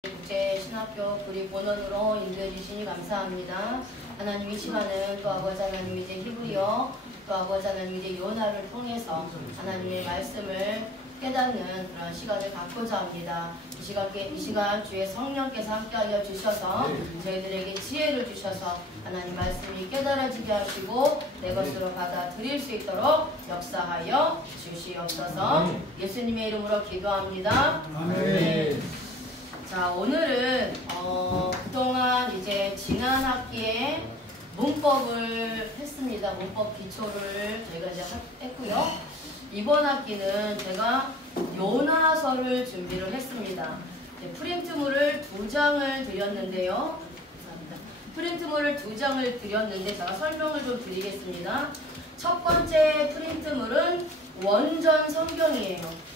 국제신학교 구립본원으로 인도해 주시니 감사합니다. 하나님 이 시간은 또 아버지 하나님 이제 히브리어 또 아버지 하나님 이제 요나를 통해서 하나님의 말씀을 깨닫는 그런 시간을 갖고자 합니다. 이 시간 주의 성령께서 함께하여 주셔서 저희들에게 지혜를 주셔서 하나님 말씀이 깨달아지게 하시고 내 것으로 받아들일 수 있도록 역사하여 주시옵소서. 예수님의 이름으로 기도합니다. 아멘. 자, 오늘은 그동안 이제 지난 학기에 문법을 했습니다. 문법 기초를 저희가 이제 했고요. 이번 학기는 제가 요나서를 준비를 했습니다. 프린트물을 2장을 드렸는데요. 감사합니다. 프린트물을 2장을 드렸는데 제가 설명을 좀 드리겠습니다. 첫 번째 프린트물은 원전 성경이에요.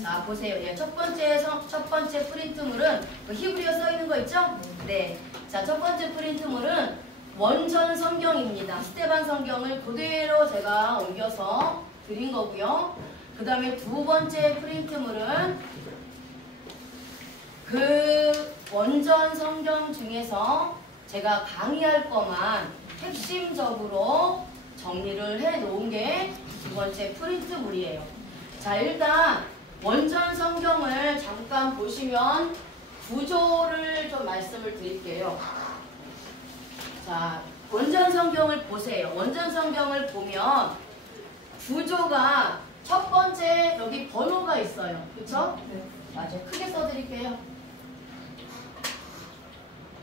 자, 보세요. 예, 첫 번째 프린트물은 그 히브리어 써 있는 거 있죠? 네. 자, 첫 번째 프린트물은 원전 성경입니다. 스테반 성경을 그대로 제가 옮겨서 드린 거고요. 그 다음에 두 번째 프린트물은 그 원전 성경 중에서 제가 강의할 것만 핵심적으로 정리를 해 놓은 게 두 번째 프린트물이에요. 자, 일단 원전 성경을 잠깐 보시면 구조를 좀 말씀을 드릴게요. 자, 원전 성경을 보세요. 원전 성경을 보면 구조가 첫 번째 여기 번호가 있어요. 그쵸? 네. 맞아요. 크게 써드릴게요.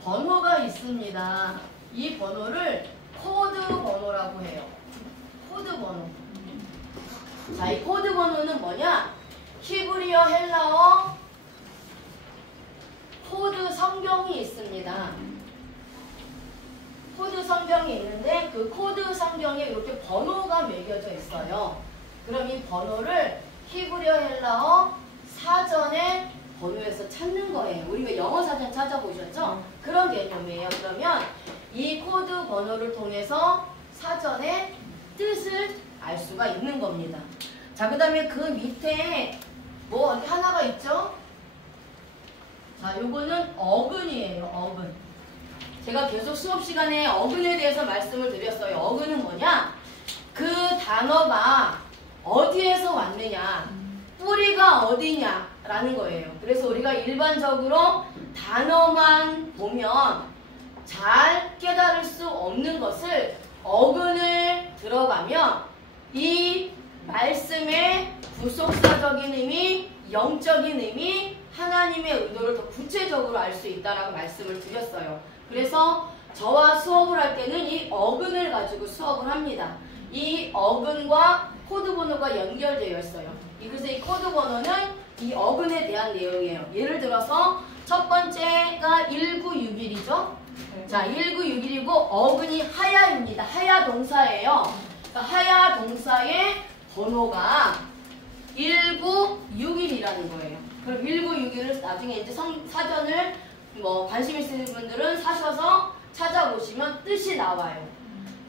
번호가 있습니다. 이 번호를 코드 번호라고 해요. 코드 번호. 자, 이 코드 번호는 뭐냐? 히브리어, 헬라어 코드 성경이 있습니다. 코드 성경이 있는데 그 코드 성경에 이렇게 번호가 매겨져 있어요. 그럼 이 번호를 히브리어, 헬라어 사전에 번호에서 찾는 거예요. 우리가 영어 사전 찾아보셨죠? 그런 개념이에요. 그러면 이 코드 번호를 통해서 사전에 뜻을 알 수가 있는 겁니다. 자, 그 다음에 그 밑에 뭐 하나가 있죠? 자, 요거는 어근이에요. 어근. 제가 계속 수업 시간에 어근에 대해서 말씀을 드렸어요. 어근은 뭐냐? 그 단어가 어디에서 왔느냐? 뿌리가 어디냐? 라는 거예요. 그래서 우리가 일반적으로 단어만 보면 잘 깨달을 수 없는 것을 어근을 들어가면 이 말씀의 구속사적인 의미, 영적인 의미, 하나님의 의도를 더 구체적으로 알 수 있다라고 말씀을 드렸어요. 그래서 저와 수업을 할 때는 이 어근을 가지고 수업을 합니다. 이 어근과 코드 번호가 연결되어 있어요. 그래서 이 코드 번호는 이 어근에 대한 내용이에요. 예를 들어서 첫 번째가 1961이죠. 자, 1961이고 어근이 하야입니다. 하야 동사예요. 그러니까 하야 동사의 번호가 1961이라는 거예요. 그럼 1961을 나중에 이제 사전을 뭐 관심 있으신 분들은 사셔서 찾아보시면 뜻이 나와요.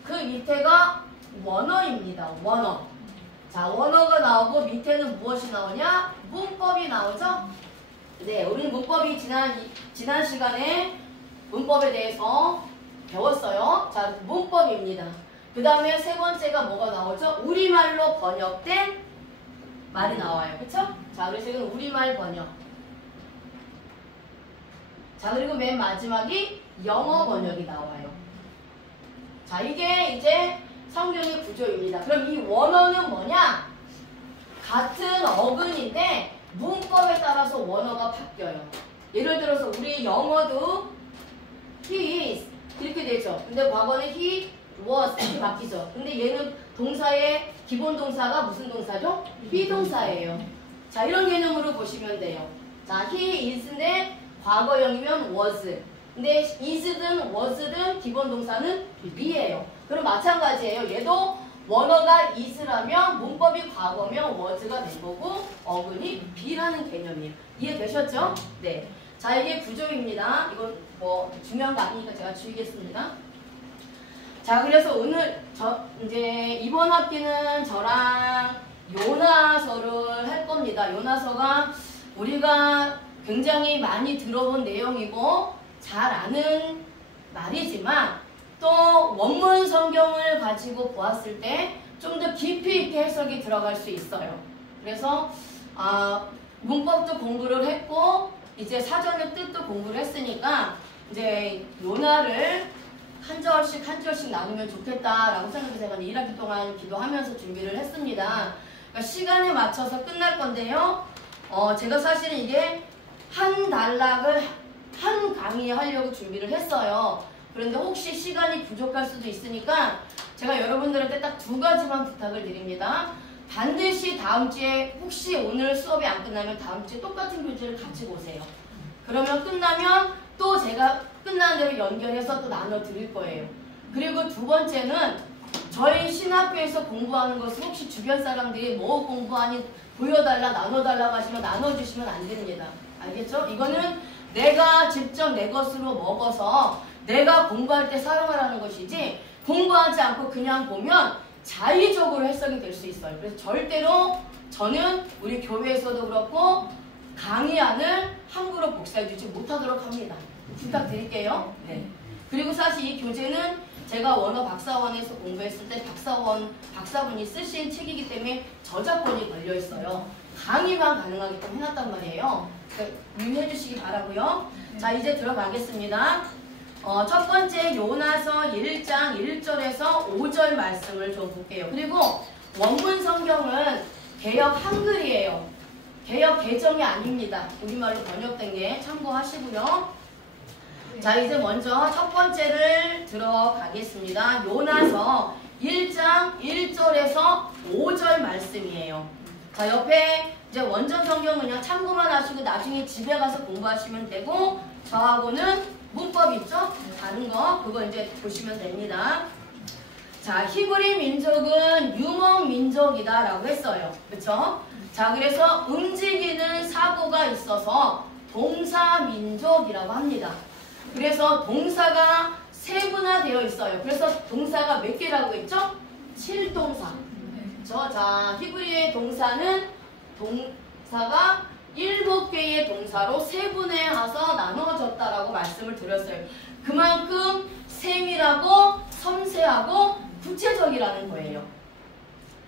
그 밑에가 원어입니다. 원어. 자, 원어가 나오고 밑에는 무엇이 나오냐? 문법이 나오죠? 네, 우리는 문법이 지난 시간에 문법에 대해서 배웠어요. 자, 문법입니다. 그 다음에 세 번째가 뭐가 나오죠? 우리말로 번역된 말이 나와요. 그쵸? 자, 그래서 이건 우리말 번역. 자, 그리고 맨 마지막이 영어 번역이 나와요. 자, 이게 이제 성경의 구조입니다. 그럼 이 원어는 뭐냐? 같은 어근인데 문법에 따라서 원어가 바뀌어요. 예를 들어서 우리 영어도 he is 이렇게 되죠. 근데 과거는 he was 이렇게 바뀌죠. 근데 얘는 동사의 기본 동사가 무슨 동사죠? 비동사예요. 자, 이런 개념으로 보시면 돼요. 자, he is인데 과거형이면 was. 근데 is든 was든 기본 동사는 be예요. 그럼 마찬가지예요. 얘도 원어가 is라면 문법이 과거면 was가 된 거고 어근이 be라는 개념이에요. 이해되셨죠? 네. 자, 이게 구조입니다. 이건 뭐 중요한 거 아니니까 제가 줄이겠습니다. 자, 그래서 오늘 이제 이번 학기는 저랑 요나서를 할 겁니다. 요나서가 우리가 굉장히 많이 들어본 내용이고 잘 아는 말이지만 또 원문 성경을 가지고 보았을 때 좀 더 깊이 있게 해석이 들어갈 수 있어요. 그래서 문법도 공부를 했고 이제 사전의 뜻도 공부를 했으니까 이제 요나를 한 절씩 나누면 좋겠다라고 생각해서 제가 1학기 동안 기도하면서 준비를 했습니다. 그러니까 시간에 맞춰서 끝날 건데요. 제가 사실은 이게 한 단락을 한 강의에 하려고 준비를 했어요. 그런데 혹시 시간이 부족할 수도 있으니까 제가 여러분들한테 딱 2가지만 부탁을 드립니다. 반드시 다음 주에 혹시 오늘 수업이 안 끝나면 다음 주에 똑같은 교재를 가지고 오세요. 그러면 끝나면 또 제가 끝나는 대로 연결해서 또 나눠 드릴 거예요. 그리고 2번째는 저희 신학교에서 공부하는 것을 혹시 주변 사람들이 뭐 공부하니 보여달라 나눠달라고 하시면 나눠주시면 안 됩니다. 알겠죠? 이거는 내가 직접 내 것으로 먹어서 내가 공부할 때 사용하라는 것이지 공부하지 않고 그냥 보면 자의적으로 해석이 될 수 있어요. 그래서 절대로 저는 우리 교회에서도 그렇고 강의안을 함부로 복사해주지 못하도록 합니다. 부탁드릴게요. 네. 그리고 사실 이 교재는 제가 원어 박사원에서 공부했을 때 박사분이 쓰신 책이기 때문에 저작권이 걸려있어요. 강의만 가능하게 좀 해놨단 말이에요. 유의해 주시기 바라고요. 자, 이제 들어가겠습니다. 첫 번째 요나서 1장 1절에서 5절 말씀을 좀 볼게요. 그리고 원문 성경은 개역 한글이에요. 개역 개정이 아닙니다. 우리말로 번역된 게 참고하시고요. 자, 이제 먼저 첫 번째를 들어가겠습니다. 요나서 1장 1절에서 5절 말씀이에요. 자, 옆에 이제 원전 성경은요, 참고만 하시고 나중에 집에 가서 공부하시면 되고, 저하고는 문법 있죠? 다른 거, 그거 이제 보시면 됩니다. 자, 히브리 민족은 유목 민족이다라고 했어요. 그쵸? 자, 그래서 움직이는 사고가 있어서 동사 민족이라고 합니다. 그래서 동사가 세분화되어 있어요. 그래서 동사가 몇 개라고 했죠? 7동사. 그쵸? 자, 히브리의 동사는 동사가 7개의 동사로 세분화해서 나누어졌다라고 말씀을 드렸어요. 그만큼 세밀하고 섬세하고 구체적이라는 거예요.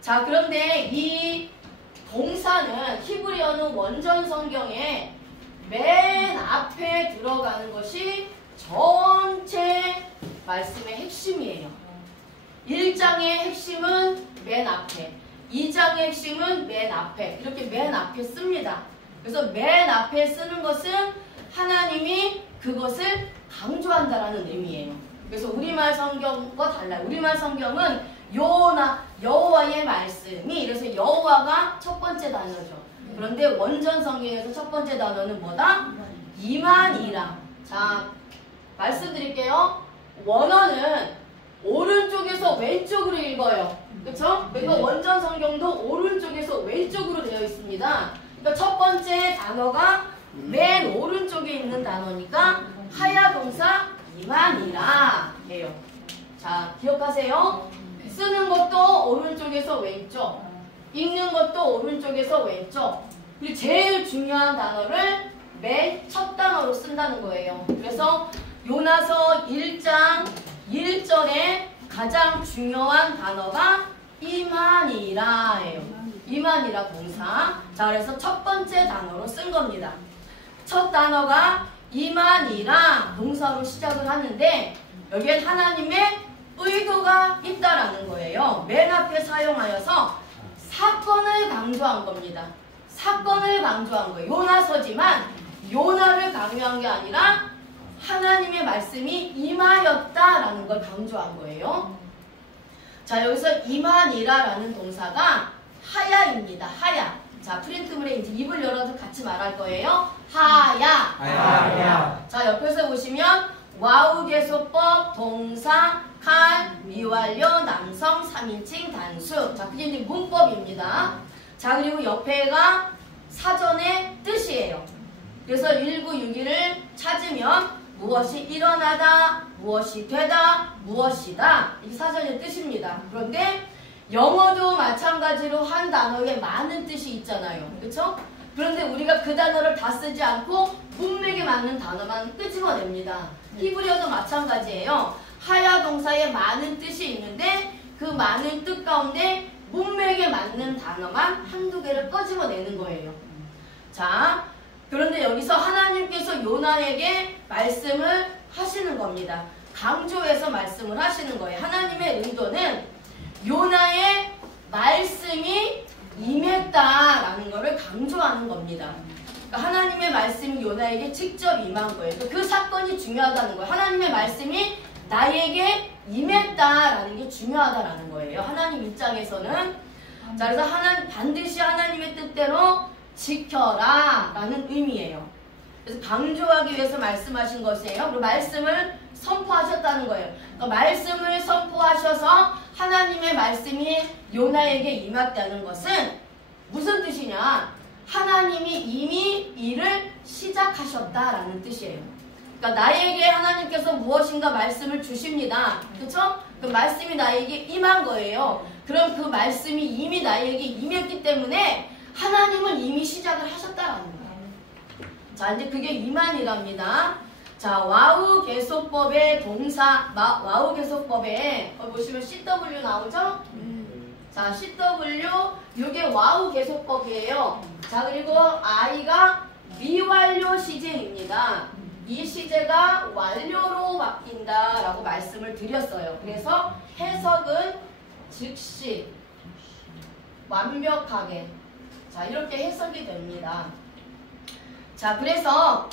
자, 그런데 이 동사는 히브리어는 원전 성경에 맨 앞에 들어가는 것이 전체 말씀의 핵심이에요. 1장의 핵심은 맨 앞에, 2장의 핵심은 맨 앞에, 이렇게 맨 앞에 씁니다. 그래서 맨 앞에 쓰는 것은 하나님이 그것을 강조한다라는 의미예요. 그래서 우리말 성경과 달라요. 우리말 성경은 여호와의 말씀이, 그래서 여호와가 첫 번째 단어죠. 그런데 원전 성경에서 첫 번째 단어는 뭐다? 이만이라. 자, 말씀드릴게요. 원어는 오른쪽에서 왼쪽으로 읽어요. 그쵸? 그러니까 원전 성경도 오른쪽에서 왼쪽으로 되어 있습니다. 그러니까 첫 번째 단어가 맨 오른쪽에 있는 단어니까 하야 동사 이만이라 해요. 자, 기억하세요. 쓰는 것도 오른쪽에서 왼쪽, 읽는 것도 오른쪽에서 왼쪽. 그리고 제일 중요한 단어를 맨 첫 단어로 쓴다는 거예요. 그래서 요나서 1장 1절에 가장 중요한 단어가 이만이라예요. 이만이라 동사. 자, 그래서 첫 번째 단어로 쓴 겁니다. 첫 단어가 이만이라 동사로 시작을 하는데 여기엔 하나님의 의도가 있다라는 거예요. 맨 앞에 사용하여서 사건을 강조한 겁니다. 사건을 강조한 거예요. 요나서지만 요나를 강조한 게 아니라 하나님의 말씀이 임하였다라는 걸 강조한 거예요. 자, 여기서 임하니라라는 동사가 하야입니다. 하야. 자, 프린트물에 이제 입을 열어서 같이 말할 거예요. 하야. 하야. 자, 옆에서 보시면 와우계소법, 동사, 칼, 미완료, 남성, 3인칭, 단수. 자, 그게 이제 문법입니다. 자, 그리고 옆에가 사전의 뜻이에요. 그래서 1961을 찾으면 무엇이 일어나다, 무엇이 되다, 무엇이다. 이게 사전의 뜻입니다. 그런데 영어도 마찬가지로 한 단어에 많은 뜻이 있잖아요. 그렇죠? 그런데 우리가 그 단어를 다 쓰지 않고 문맥에 맞는 단어만 끄집어냅니다. 히브리어도 마찬가지예요. 하야 동사에 많은 뜻이 있는데 그 많은 뜻 가운데 문맥에 맞는 단어만 한두 개를 끄집어내는 거예요. 자, 그런데 여기서 하나님께서 요나에게 말씀을 하시는 겁니다. 강조해서 말씀을 하시는 거예요. 하나님의 의도는 요나의 말씀이 임했다라는 것을 강조하는 겁니다. 그러니까 하나님의 말씀이 요나에게 직접 임한 거예요. 그 사건이 중요하다는 거예요. 하나님의 말씀이 나에게 임했다라는 게 중요하다라는 거예요. 하나님 입장에서는. 자, 그래서 반드시 하나님의 뜻대로 지켜라 라는 의미예요. 그래서 강조하기 위해서 말씀하신 것이에요. 그리고 말씀을 선포하셨다는 거예요. 그러니까 말씀을 선포하셔서 하나님의 말씀이 요나에게 임했다는 것은 무슨 뜻이냐? 하나님이 이미 일을 시작하셨다라는 뜻이에요. 그러니까 나에게 하나님께서 무엇인가 말씀을 주십니다. 그렇죠? 그 말씀이 나에게 임한 거예요. 그럼 그 말씀이 이미 나에게 임했기 때문에 하나님은 이미 시작을 하셨다라는 거예요. 자, 이제 그게 이만이랍니다. 자, 와우 계속법의 동사, 와우 계속법에 보시면 CW 나오죠? 자, CW, 이게 와우 계속법이에요. 자, 그리고 I가 미완료 시제입니다. 이 시제가 완료로 바뀐다 라고 말씀을 드렸어요. 그래서 해석은 즉시, 완벽하게. 자, 이렇게 해석이 됩니다. 자, 그래서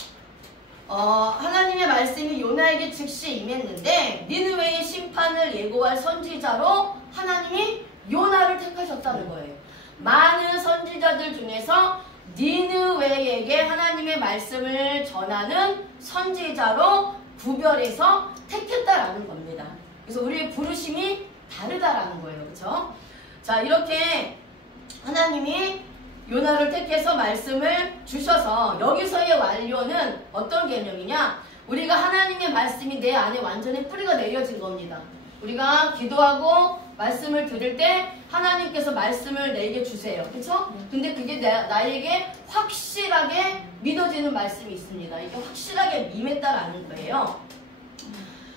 하나님의 말씀이 요나에게 즉시 임했는데 니느웨의 심판을 예고할 선지자로 하나님이 요나를 택하셨다는 거예요. 많은 선지자들 중에서 니느웨에게 하나님의 말씀을 전하는 선지자로 구별해서 택했다라는 겁니다. 그래서 우리의 부르심이 다르다라는 거예요. 그렇죠? 자, 이렇게 하나님이 요나를 택해서 말씀을 주셔서 여기서의 완료는 어떤 개념이냐? 우리가 하나님의 말씀이 내 안에 완전히 뿌리가 내려진 겁니다. 우리가 기도하고 말씀을 들을 때 하나님께서 말씀을 내게 주세요. 그렇죠? 근데 그게 나에게 확실하게 믿어지는 말씀이 있습니다. 이게 확실하게 임했다라는 거예요.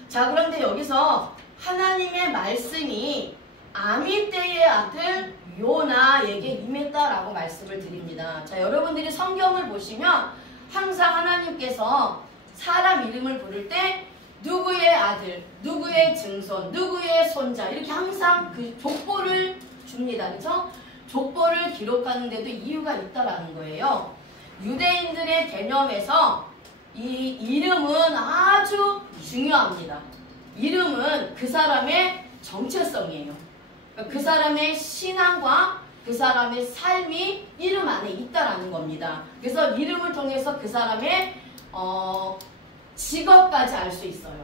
자, 그런데 여기서 하나님의 말씀이 아미떼의 아들 요나에게 임했다라고 말씀을 드립니다. 자, 여러분들이 성경을 보시면 항상 하나님께서 사람 이름을 부를 때 누구의 아들, 누구의 증손, 누구의 손자 이렇게 항상 그 족보를 줍니다. 그렇죠? 족보를 기록하는 데도 이유가 있다라는 거예요. 유대인들의 개념에서 이 이름은 아주 중요합니다. 이름은 그 사람의 정체성이에요. 그 사람의 신앙과 그 사람의 삶이 이름 안에 있다라는 겁니다. 그래서 이름을 통해서 그 사람의 직업까지 알 수 있어요.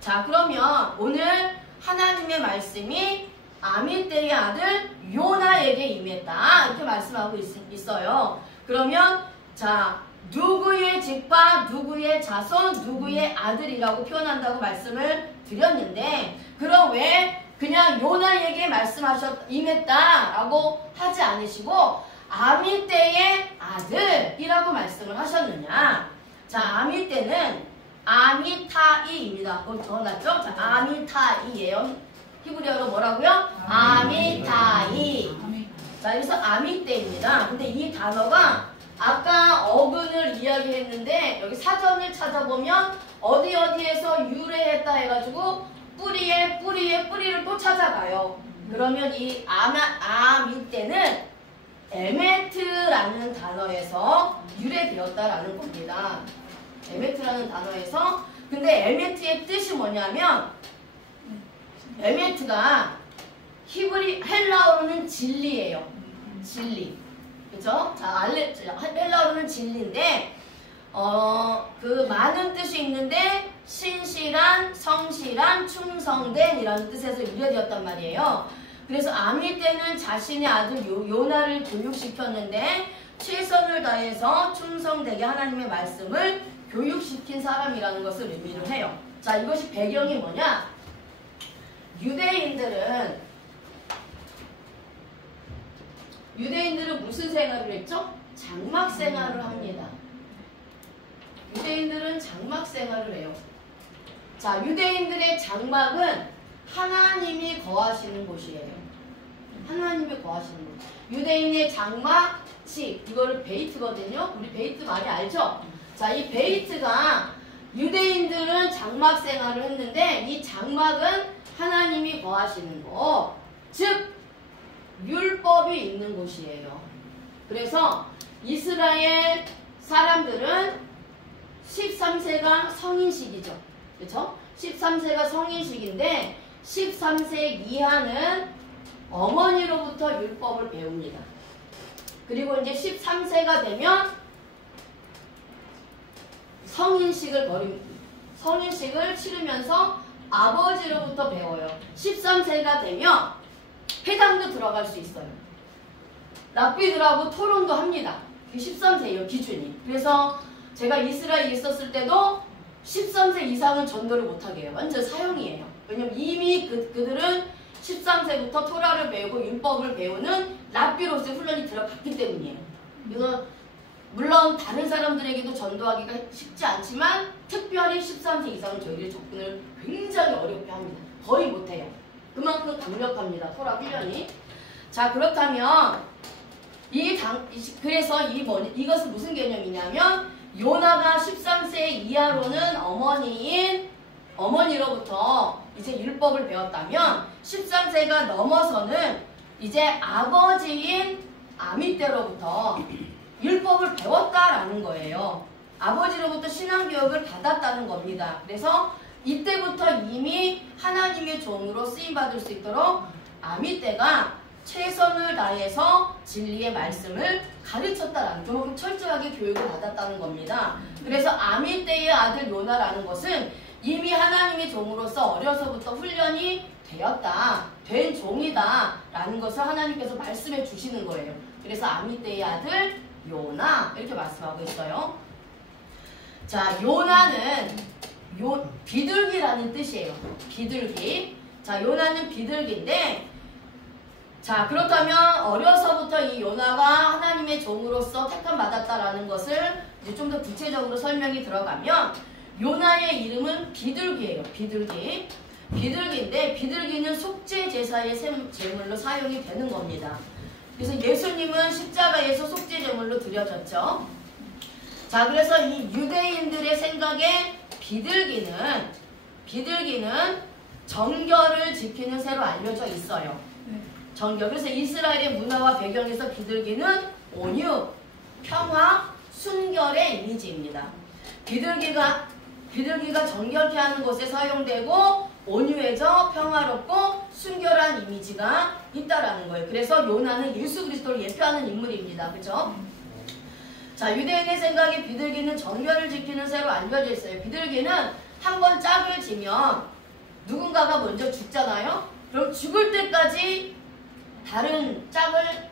자, 그러면 오늘 하나님의 말씀이 아미떼의 아들 요나에게 임했다 이렇게 말씀하고 있어요. 그러면 자, 누구의 지파, 누구의 자손, 누구의 아들이라고 표현한다고 말씀을 드렸는데 그럼 왜 그냥 요나에게 임했다라고 하지 않으시고 아미떼의 아들이라고 말씀을 하셨느냐? 자, 아미떼는 아미타이입니다. 거기 적어놨죠? 자, 아미타이예요. 히브리어로 뭐라고요? 아미타이. 자, 여기서 아미떼입니다. 근데 이 단어가 아까 어근을 이야기했는데 여기 사전을 찾아보면 어디에서 유래했다 해가지고 뿌리를 또 찾아가요. 그러면 이 아미떼는 에메트라는 단어에서 유래되었다라는 겁니다. 에메트라는 단어에서. 근데 에메트의 뜻이 뭐냐면 에메트가 헬라어로는 진리예요. 진리. 그죠? 자, 헬라어로는 진리인데 그 많은 뜻이 있는데 신실한, 성실한, 충성된 이라는 뜻에서 유래되었단 말이에요. 그래서 아미떼는 자신의 아들 요나를 교육시켰는데 최선을 다해서 충성되게 하나님의 말씀을 교육시킨 사람이라는 것을 의미를 해요. 자, 이것이 배경이 뭐냐? 유대인들은 무슨 생활을 했죠? 장막 생활을 합니다. 유대인들은 장막 생활을 해요. 자, 유대인들의 장막은 하나님이 거하시는 곳이에요. 하나님이 거하시는 곳. 유대인의 장막, 집, 이거를 베이트거든요. 우리 베이트 많이 알죠? 자, 이 베이트가 유대인들은 장막 생활을 했는데 이 장막은 하나님이 거하시는 곳, 즉 율법이 있는 곳이에요. 그래서 이스라엘 사람들은 13세가 성인식이죠. 그렇죠? 13세가 성인식인데 13세 이하는 어머니로부터 율법을 배웁니다. 그리고 이제 13세가 되면 성인식을 치르면서 아버지로부터 배워요. 13세가 되면 회당도 들어갈 수 있어요. 랍비들하고 토론도 합니다. 13세예요, 기준이. 그래서 제가 이스라엘에 있었을 때도 13세 이상은 전도를 못하게 해요. 완전 사형이에요. 왜냐면 이미 그들은 13세부터 토라를 배우고 율법을 배우는 랍비로서의 훈련이 들어갔기 때문이에요. 그래서 물론 다른 사람들에게도 전도하기가 쉽지 않지만 특별히 13세 이상은 저희들이 접근을 굉장히 어렵게 합니다. 거의 못해요. 그만큼 강력합니다. 토라 훈련이. 자, 그렇다면 그래서 이것은 무슨 개념이냐면 요나가 13세 이하로는 어머니로부터 이제 율법을 배웠다면 13세가 넘어서는 이제 아버지인 아미떼로부터 율법을 배웠다라는 거예요. 아버지로부터 신앙교육을 받았다는 겁니다. 그래서 이때부터 이미 하나님의 종으로 쓰임받을 수 있도록 아미떼가 최선을 다해서 진리의 말씀을 가르쳤다라는, 그만큼 철저하게 교육을 받았다는 겁니다. 그래서 아미떼의 아들 요나라는 것은 이미 하나님의 종으로서 어려서부터 훈련이 된 종이다 라는 것을 하나님께서 말씀해 주시는 거예요. 그래서 아미떼의 아들 요나 이렇게 말씀하고 있어요. 자, 요나는 비둘기라는 뜻이에요. 비둘기. 자, 요나는 비둘기인데, 자, 그렇다면 어려서부터 이 요나가 하나님의 종으로서 택함 받았다라는 것을 이제 좀 더 구체적으로 설명이 들어가면 요나의 이름은 비둘기예요. 비둘기인데 비둘기는 속죄 제사의 제물로 사용이 되는 겁니다. 그래서 예수님은 십자가에서 속죄 제물로 드려졌죠. 자, 그래서 이 유대인들의 생각에 비둘기는 정결을 지키는 새로 알려져 있어요. 정결. 그래서 이스라엘의 문화와 배경에서 비둘기는 온유, 평화, 순결의 이미지입니다. 비둘기가 정결케 하는 곳에 사용되고 온유해져 평화롭고 순결한 이미지가 있다라는 거예요. 그래서 요나는 예수 그리스도를 예표하는 인물입니다. 그렇죠? 자, 유대인의 생각에 비둘기는 정결을 지키는 새로 알려져 있어요. 비둘기는 한번 짝을 지면 누군가가 먼저 죽잖아요. 그럼 죽을 때까지 다른 짝을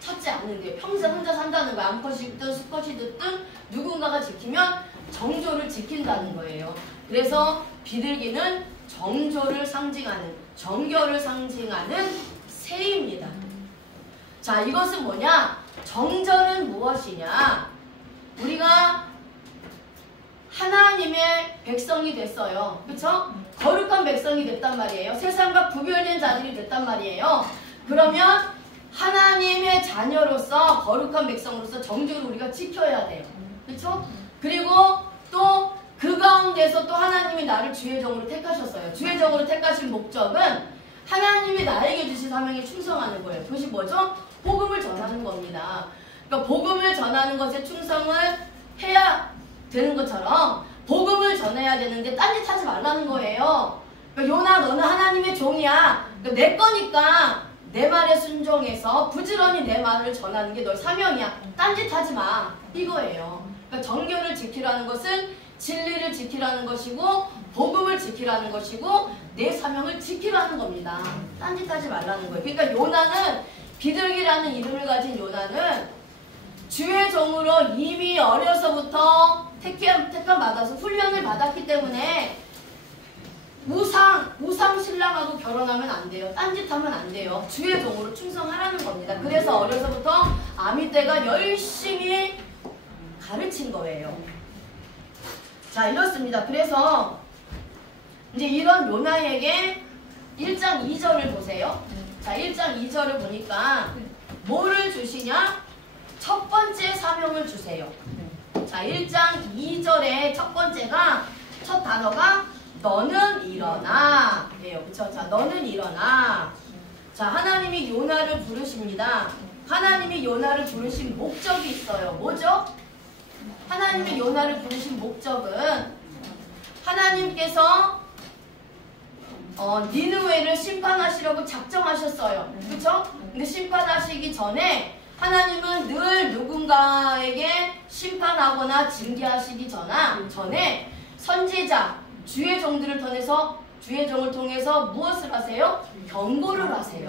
찾지 않는데요. 평생 혼자 산다는 거예요. 암컷이든 수컷이든 누군가가 지키면 정조를 지킨다는 거예요. 그래서 비둘기는 정결을 상징하는 새입니다. 자, 이것은 뭐냐? 정절은 무엇이냐? 우리가 하나님의 백성이 됐어요. 그쵸? 거룩한 백성이 됐단 말이에요. 세상과 구별된 자들이 됐단 말이에요. 그러면 하나님의 자녀로서 거룩한 백성으로서 정절을 우리가 지켜야 돼요. 그쵸? 그리고 또 그 가운데서 또 하나님이 나를 주의 종으로 택하셨어요. 주의 종으로 택하신 목적은 하나님이 나에게 주신 사명에 충성하는 거예요. 그것이 뭐죠? 복음을 전하는 겁니다. 그러니까 복음을 전하는 것에 충성을 해야 되는 것처럼 복음을 전해야 되는데 딴짓 하지 말라는 거예요. 그러니까 요나, 너는 하나님의 종이야. 그러니까 내 거니까 내 말에 순종해서 부지런히 내 말을 전하는 게 너의 사명이야. 딴짓 하지 마. 이거예요. 그러니까 정결을 지키라는 것은 진리를 지키라는 것이고 복음을 지키라는 것이고 내 사명을 지키라는 겁니다. 딴짓하지 말라는 거예요. 그러니까 요나는, 비둘기라는 이름을 가진 요나는 주의 종으로 이미 어려서부터 택함 받아서 훈련을 받았기 때문에 우상 신랑하고 결혼하면 안 돼요. 딴짓하면 안 돼요. 주의 종으로 충성하라는 겁니다. 그래서 어려서부터 아미떼가 열심히 가르친 거예요. 자, 이렇습니다. 그래서 이제 이런 요나에게 1장 2절을 보세요. 자, 1장 2절을 보니까 뭐를 주시냐? 첫 번째 사명을 주세요. 자, 1장 2절의 첫 번째가, 첫 단어가 너는 일어나. 예요. 그쵸? 자, 너는 일어나. 자, 하나님이 요나를 부르십니다. 하나님이 요나를 부르신 목적이 있어요. 뭐죠? 하나님이 요나를 부르신 목적은 하나님께서 니느웨를 심판하시려고 작정하셨어요. 그쵸? 근데 심판하시기 전에 하나님은 늘 누군가에게 심판하거나 징계하시기 전에 선지자, 주의 종들을 통해서 무엇을 하세요? 경고를 하세요.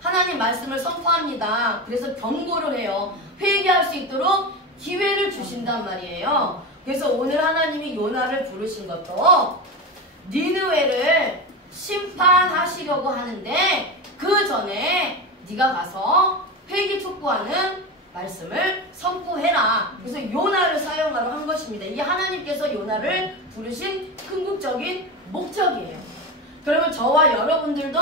하나님 말씀을 선포합니다. 그래서 경고를 해요. 회개할 수 있도록 기회를 주신단 말이에요. 그래서 오늘 하나님이 요나를 부르신 것도 니느웨를 심판하시려고 하는데 그 전에 네가 가서 회개 촉구하는 말씀을 선포해라. 그래서 요나를 사용하러 한 것입니다. 이게 하나님께서 요나를 부르신 궁극적인 목적이에요. 그러면 저와 여러분들도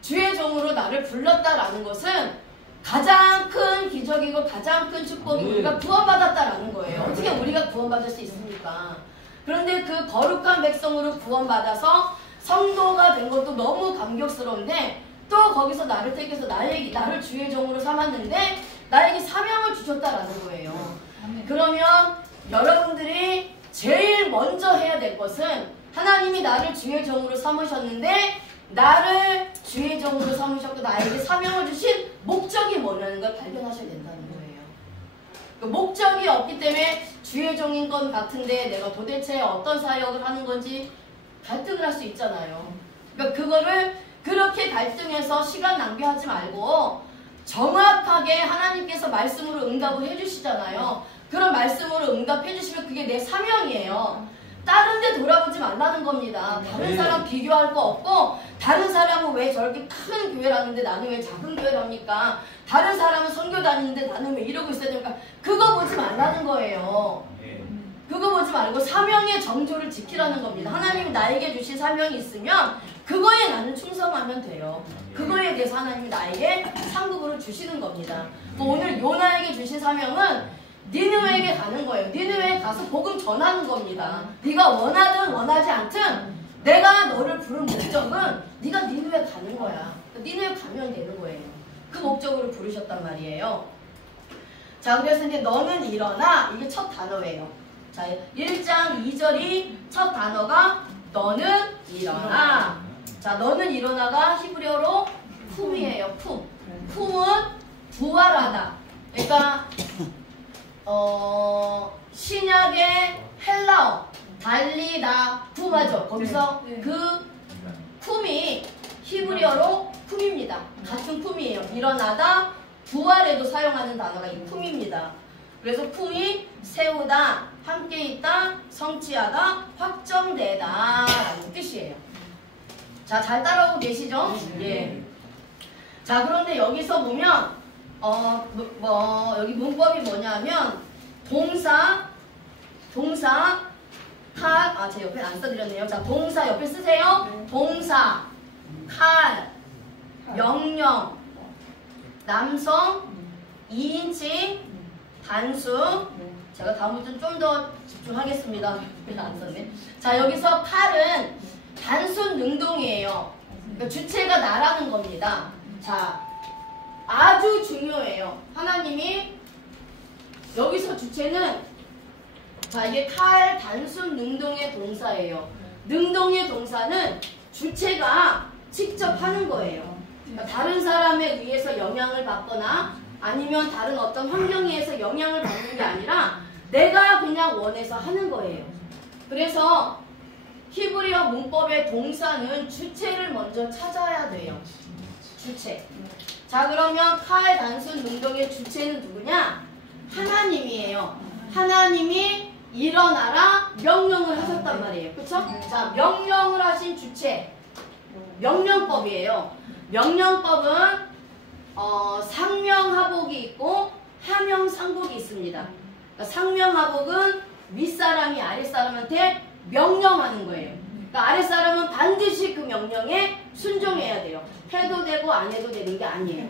주의 종으로 나를 불렀다라는 것은 가장 큰 기적이고 가장 큰 축복이 우리가 구원받았다라는 거예요. 어떻게 우리가 구원받을 수 있습니까? 그런데 그 거룩한 백성으로 구원받아서 성도가 된 것도 너무 감격스러운데 또 거기서 나를 택해서 나를 주의 종으로 삼았는데 나에게 사명을 주셨다라는 거예요. 그러면 여러분들이 제일 먼저 해야 될 것은 하나님이 나를 주의 종으로 삼으셨는데 나를 주의 종으로 삼으셨고 나에게 사명을 주신 목적이 뭐냐는 걸 발견하셔야 된다는 거예요. 그 목적이 없기 때문에 주의 종인 건 같은데 내가 도대체 어떤 사역을 하는 건지 갈등을 할 수 있잖아요. 그러니까 그거를 그렇게 갈등해서 시간 낭비하지 말고 정확하게 하나님께서 말씀으로 응답을 해주시잖아요. 그런 말씀으로 응답해 주시면 그게 내 사명이에요. 다른 데 돌아보지 말라는 겁니다. 다른 사람 비교할 거 없고 다른 사람은 왜 저렇게 큰 교회를 하는데 나는 왜 작은 교회를 합니까? 다른 사람은 선교 다니는데 나는 왜 이러고 있어야 됩니까? 그거 보지 말라는 거예요. 그거 보지 말고 사명의 정조를 지키라는 겁니다. 하나님이 나에게 주신 사명이 있으면 그거에 나는 충성하면 돼요. 그거에 대해서 하나님이 나에게 상급으로 주시는 겁니다. 오늘 요나에게 주신 사명은 니느웨에게 가는 거예요. 니느웨에 가서 복음 전하는 겁니다. 네가 원하든 원하지 않든 내가 너를 부른 목적은 네가 니느웨 가는 거야. 니느웨 가면 되는 거예요. 그 목적으로 부르셨단 말이에요. 자, 그래서 이제 너는 일어나, 이게 첫 단어예요. 자, 1장 2절이 첫 단어가 너는 일어나. 자, 너는 일어나가 히브리어로 쿰이에요. 쿰. 쿰은 부활하다. 그러니까 신약의 헬라어 달리다 쿰하죠. 거기서 그 쿰이 히브리어로 쿰입니다. 같은 쿰이에요. 일어나다 부활에도 사용하는 단어가 이 쿰입니다. 그래서 쿰이 세우다, 함께 있다, 성취하다, 확정되다 라는 뜻이에요. 자, 잘 따라오고 계시죠? 예. 자, 그런데 여기서 보면 여기 문법이 뭐냐면 동사 칼, 제 옆에 안 써드렸네요. 자, 동사 옆에 쓰세요. 동사, 칼, 명령, 남성, 2인칭, 단수. 제가 다음부터는 좀 더 집중하겠습니다. 옆에 안 썼네. 자, 여기서 칼은 단순 능동이에요. 그러니까 주체가 나라는 겁니다. 자, 아주 중요해요. 하나님이 여기서 주체는 자, 이게 칼 단순 능동의 동사예요. 능동의 동사는 주체가 직접 하는 거예요. 그러니까 다른 사람에 의해서 영향을 받거나 아니면 다른 어떤 환경에 의해서 영향을 받는 게 아니라 내가 그냥 원해서 하는 거예요. 그래서 히브리어 문법의 동사는 주체를 먼저 찾아야 돼요. 주체. 자, 그러면 칼 단순 능동의 주체는 누구냐? 하나님이에요. 하나님이 일어나라 명령을 하셨단 말이에요. 그쵸? 자, 명령을 하신 주체. 명령법이에요. 명령법은 상명하복이 있고 하명상복이 있습니다. 그러니까 상명하복은 윗사람이 아랫사람한테 명령하는 거예요. 그러니까 아랫사람은 반드시 그 명령에 순종해야 돼요. 해도 되고 안 해도 되는 게 아니에요.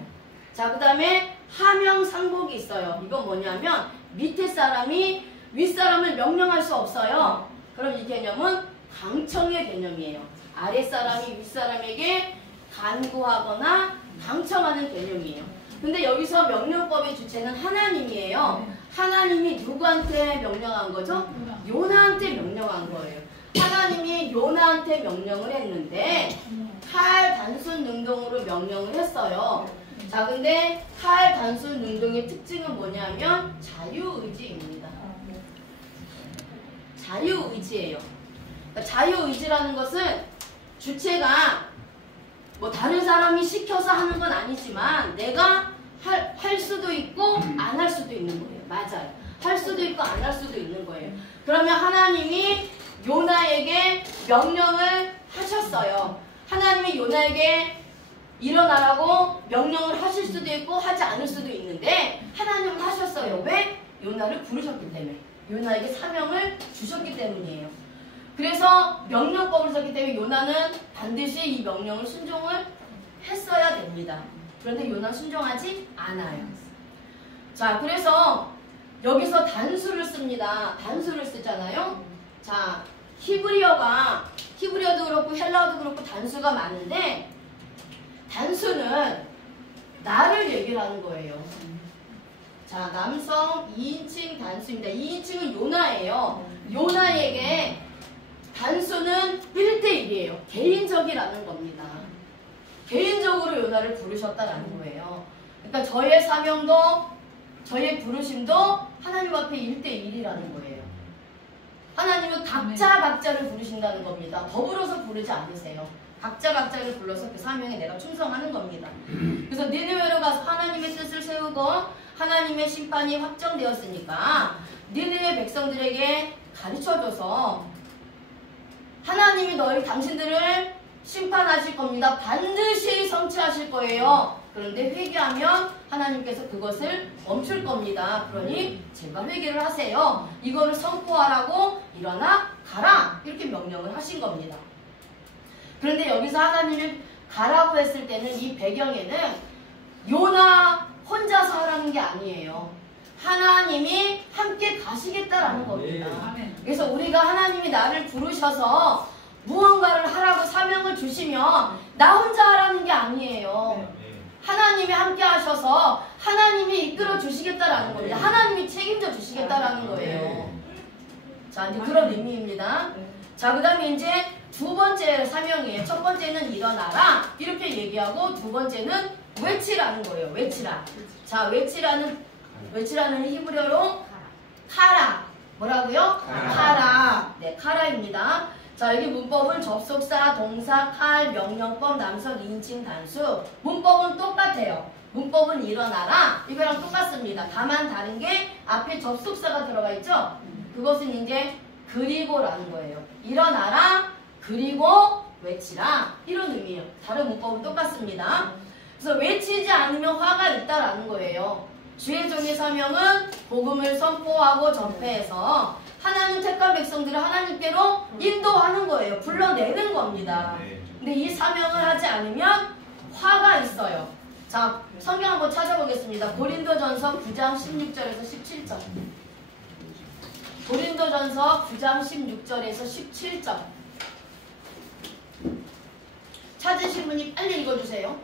자, 그 다음에 하명상복이 있어요. 이건 뭐냐면 밑에 사람이 윗사람을 명령할 수 없어요. 그럼 이 개념은 강청의 개념이에요. 아랫사람이 윗사람에게 간구하거나 강청하는 개념이에요. 근데 여기서 명령법의 주체는 하나님이에요. 하나님이 누구한테 명령한 거죠? 요나한테 명령한 거예요. 하나님이 요나한테 명령을 했는데 칼 단순 능동으로 명령을 했어요. 자, 근데 칼 단순 능동의 특징은 뭐냐면 자유의지입니다. 자유의지예요. 그러니까 자유의지라는 것은 주체가 뭐 다른 사람이 시켜서 하는 건 아니지만 내가 할 수도 있고 안 할 수도 있는 거예요. 맞아요. 할 수도 있고 안 할 수도 있는 거예요. 그러면 하나님이 요나에게 명령을 하셨어요. 하나님이 요나에게 일어나라고 명령을 하실 수도 있고 하지 않을 수도 있는데 하나님은 하셨어요. 왜? 요나를 부르셨기 때문에. 요나에게 사명을 주셨기 때문이에요. 그래서 명령법을 썼기 때문에 요나는 반드시 이 명령을 순종을 했어야 됩니다. 그런데 요나는 순종하지 않아요. 자, 그래서 여기서 단수를 씁니다. 단수를 쓰잖아요. 자, 히브리어도 그렇고 헬라어도 그렇고 단수가 많은데 단수는 나를 얘기를 하는 거예요. 자, 남성 2인칭 단수입니다. 2인칭은 요나예요. 요나에게 단수는 1대1이에요. 개인적이라는 겁니다. 개인적으로 요나를 부르셨다라는 거예요. 그러니까 저의 사명도 저의 부르심도 하나님 앞에 1대1이라는 거예요. 하나님은 각자를 부르신다는 겁니다. 더불어서 부르지 않으세요. 각자를 불러서 그 사명에 내가 충성하는 겁니다. 그래서 니느웨로 가서 하나님의 뜻을 세우고 하나님의 심판이 확정되었으니까 니느웨 백성들에게 가르쳐줘서 하나님이 당신들을 심판하실 겁니다. 반드시 성취하실 거예요. 그런데 회개하면 하나님께서 그것을 멈출 겁니다. 그러니 제발 회개를 하세요. 이거를 선포하라고 일어나 가라 이렇게 명령을 하신 겁니다. 그런데 여기서 하나님이 가라고 했을 때는 이 배경에는 요나 혼자서 하라는 게 아니에요. 하나님이 함께 가시겠다라는 겁니다. 그래서 우리가 하나님이 나를 부르셔서 무언가를 하라고 사명을 주시면 나 혼자 하라는 게 아니에요. 하나님이 함께 하셔서 하나님이 이끌어 주시겠다라는 겁니다. 하나님이 책임져 주시겠다라는 거예요. 자, 이제 그런 의미입니다. 자, 그 다음에 이제 두 번째 사명이에요. 첫 번째는 일어나라 이렇게 얘기하고 두 번째는 외치라는 거예요. 외치라. 자, 외치라는 히브리어로 카라. 뭐라고요? 카라. 네, 카라입니다. 자, 여기 문법은 접속사, 동사, 칼, 명령법, 남성 2인칭 단수. 문법은 똑같아요. 문법은 일어나라. 이거랑 똑같습니다. 다만 다른 게 앞에 접속사가 들어가 있죠? 그것은 이제 그리고라는 거예요. 일어나라, 그리고 외치라. 이런 의미예요. 다른 문법은 똑같습니다. 그래서 외치지 않으면 화가 있다라는 거예요. 주의 종의 사명은 복음을 선포하고 전폐해서 하나님 택한 백성들을 하나님께로 인도하는 거예요. 불러내는 겁니다. 근데 이 사명을 하지 않으면 화가 있어요. 자, 성경 한번 찾아보겠습니다. 고린도전서 9장 16절에서 17절. 고린도전서 9장 16절에서 17절. 찾으신 분이 빨리 읽어주세요.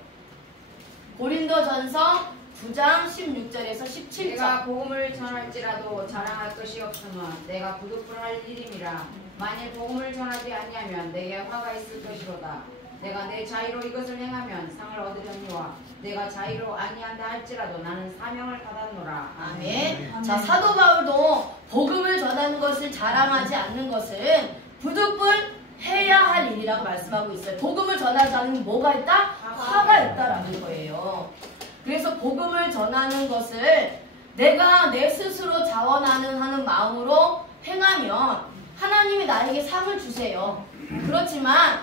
고린도전서 9장 16절에서 17절. 내가 복음을 전할지라도 자랑할 것이 없으면 내가 부득불할 일임이라. 만일 복음을 전하지 아니하면 내게 화가 있을 것이로다. 내가 내 자의로 이것을 행하면 상을 얻으려니와 내가 자의로 아니한다 할지라도 나는 사명을 받았노라. 아멘. 자, 사도 바울도 복음을 전하는 것을 자랑하지 않는 것은 부득불 해야 할 일이라고 말씀하고 있어요. 복음을 전하지 않으면 뭐가 있다? 화가 있다라는 거예요. 그래서 복음을 전하는 것을 내가 내 스스로 자원하는 마음으로 행하면 하나님이 나에게 상을 주세요. 그렇지만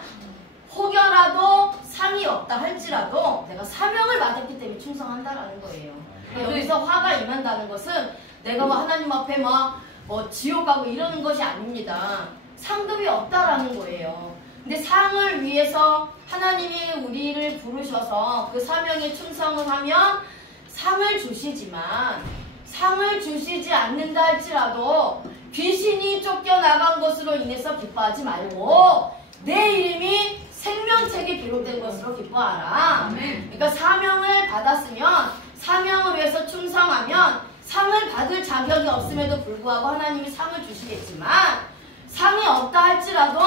혹여라도 상이 없다 할지라도 내가 사명을 받았기 때문에 충성한다라는 거예요. 그러니까 여기서 화가 임한다는 것은 내가 뭐 하나님 앞에 뭐 지옥 가고 이러는 것이 아닙니다. 상급이 없다라는 거예요. 근데 상을 위해서 하나님이 우리를 부르셔서 그 사명에 충성을 하면 상을 주시지만 상을 주시지 않는다 할지라도 귀신이 쫓겨나간 것으로 인해서 기뻐하지 말고 내 이름이 생명책에 기록된 것으로 기뻐하라. 그러니까 사명을 받았으면 사명을 위해서 충성하면 상을 받을 자격이 없음에도 불구하고 하나님이 상을 주시겠지만 상이 없다 할지라도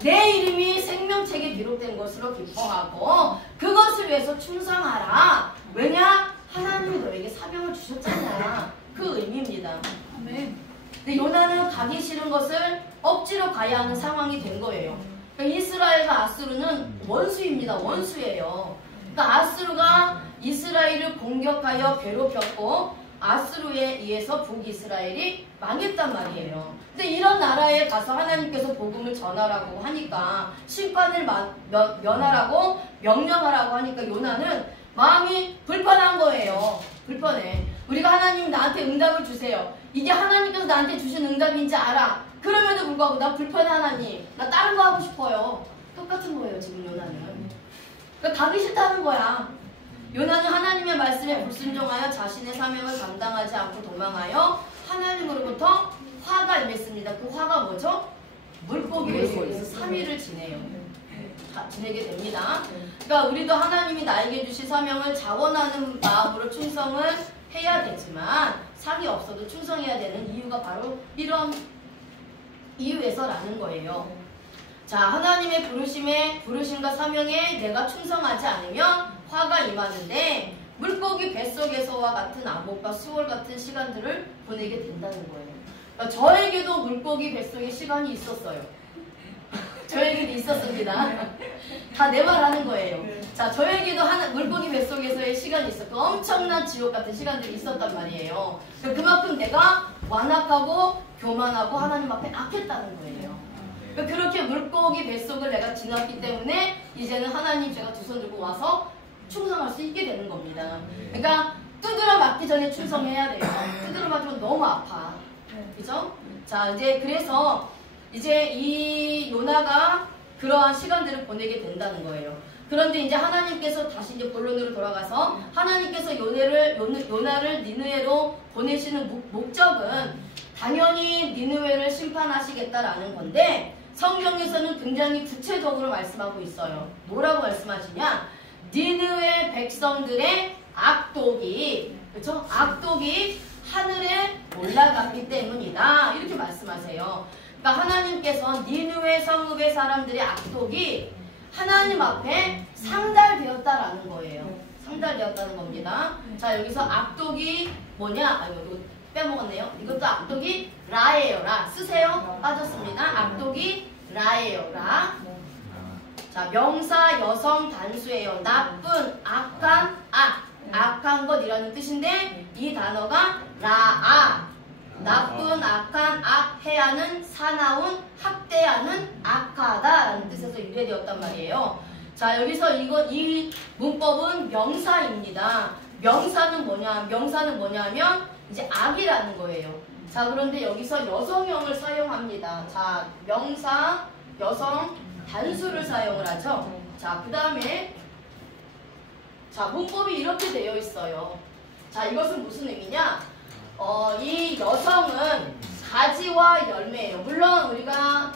내 이름이 생명책에 기록된 것으로 기뻐하고 그것을 위해서 충성하라. 왜냐? 하나님이 너에게 사명을 주셨잖아. 그 의미입니다. 근데 요나는 가기 싫은 것을 억지로 가야 하는 상황이 된 거예요. 그러니까 이스라엘과 아수르는 원수입니다. 원수예요. 그러니까 아수르가 이스라엘을 공격하여 괴롭혔고 아수르에 의해서 북이스라엘이 망했단 말이에요. 근데 이런 나라에 가서 하나님께서 복음을 전하라고 하니까 심판을 면하라고 명령하라고 하니까 요나는 마음이 불편한 거예요. 불편해. 우리가 하나님 나한테 응답을 주세요. 이게 하나님께서 나한테 주신 응답인지 알아. 그럼에도 불구하고 나 불편해 하나님. 나 다른 거 하고 싶어요. 똑같은 거예요 지금 요나는. 그러니까 가기 싫다는 거야. 요나는 하나님의 말씀에 불순종하여 자신의 사명을 감당하지 않고 도망하여 하나님으로부터 화가 임했습니다. 그 화가 뭐죠? 물고기 뱃속에서 3일을 지내게 됩니다. 그러니까 우리도 하나님이 나에게 주신 사명을 자원하는 마음으로 충성을 해야 되지만 상이 없어도 충성해야 되는 이유가 바로 이런 이유에서라는 거예요. 자, 하나님의 부르심과 사명에 내가 충성하지 않으면 화가 임하는데 물고기 뱃속에서와 같은 암흑과 수월 같은 시간들을 보내게 된다는 거예요. 그러니까 저에게도 물고기 뱃속에 시간이 있었어요. 저에게도 있었습니다. 다 내 말 하는 거예요. 자, 저에게도 물고기 뱃속에서의 시간이 있었고 엄청난 지옥 같은 시간들이 있었단 말이에요. 그만큼 내가 완악하고 교만하고 하나님 앞에 악했다는 거예요. 그렇게 물고기 뱃속을 내가 지났기 때문에 이제는 하나님 제가 두 손 들고 와서 충성할 수 있게 되는 겁니다. 그러니까 두드려 맞기 전에 충성해야 돼요. 두드려 맞으면 너무 아파. 그죠? 자, 이제 그래서 이제 이 요나가 그러한 시간들을 보내게 된다는 거예요. 그런데 이제 하나님께서 다시 이제 본론으로 돌아가서 하나님께서 요나를 니느웨로 보내시는 목적은 당연히 니느웨를 심판하시겠다라는 건데 성경에서는 굉장히 구체적으로 말씀하고 있어요. 뭐라고 말씀하시냐? 니느웨 백성들의 악독이, 그렇죠? 악독이 하늘에 올라갔기 때문이다. 이렇게 말씀하세요. 그러니까 하나님께서 니느웨 성읍의 사람들의 악독이 하나님 앞에 상달되었다라는 거예요. 상달되었다는 겁니다. 자, 여기서 악독이 뭐냐? 아이고, 이거 빼먹었네요. 이것도 악독이 라예요. 라. 쓰세요. 빠졌습니다. 악독이 라예요. 라. 자, 명사 여성 단수예요. 나쁜, 악한, 악한 것이라는 뜻인데 이 단어가 라아. 나쁜, 악한, 악해하는, 사나운, 학대하는, 악하다라는 뜻에서 유래되었단 말이에요. 자, 여기서 이 문법은 명사입니다. 명사는 뭐냐면 이제 악이라는 거예요. 자, 그런데 여기서 여성형을 사용합니다. 자, 명사, 여성, 단수를 사용을 하죠. 자, 그 다음에 자, 문법이 이렇게 되어 있어요. 자, 이것은 무슨 의미냐? 이 여성은 가지와 열매예요. 물론 우리가